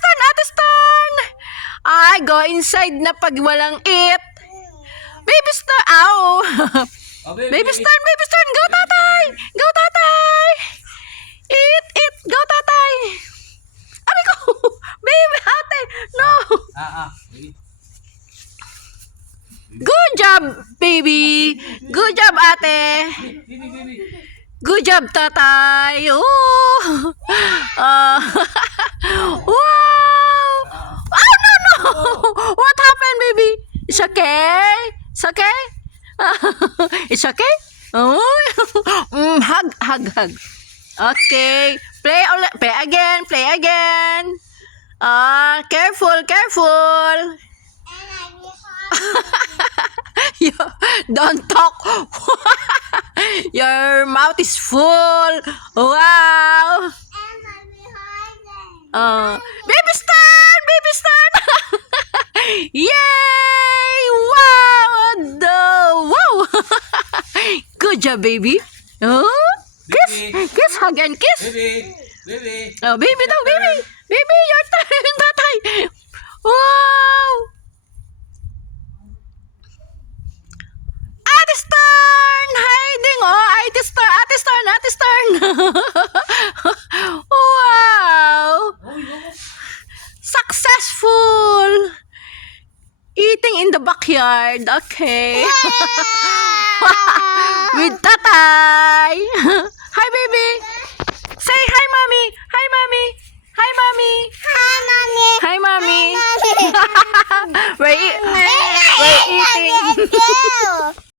Ate Stern. Ay, go inside na pag walang eat. Baby Stern, ow. Baby Stern, go tatay. Go tatay. Eat, go tatay. Aray ko. Baby, ate, no. Good job, baby. Good job, ate. Good job, tatay. Oh. Wow. Oh, no. What happened, baby? It's okay? It's okay? It's okay? Oh. Hug. Okay. Play again. Careful. Don't talk. Your mouth is full. Wow. Baby Stern. Yay! Wow. Good job, baby. Kiss, hug and kiss. Baby. Oh, baby daw, baby. Baby, your turn, tatay. Wow. Ate Stern hiding. Ate Stern. Wow. Successful. Eating in the backyard. Okay. With tatay. Hi, baby. Say hi, mommy. Hi, mommy. We're eating.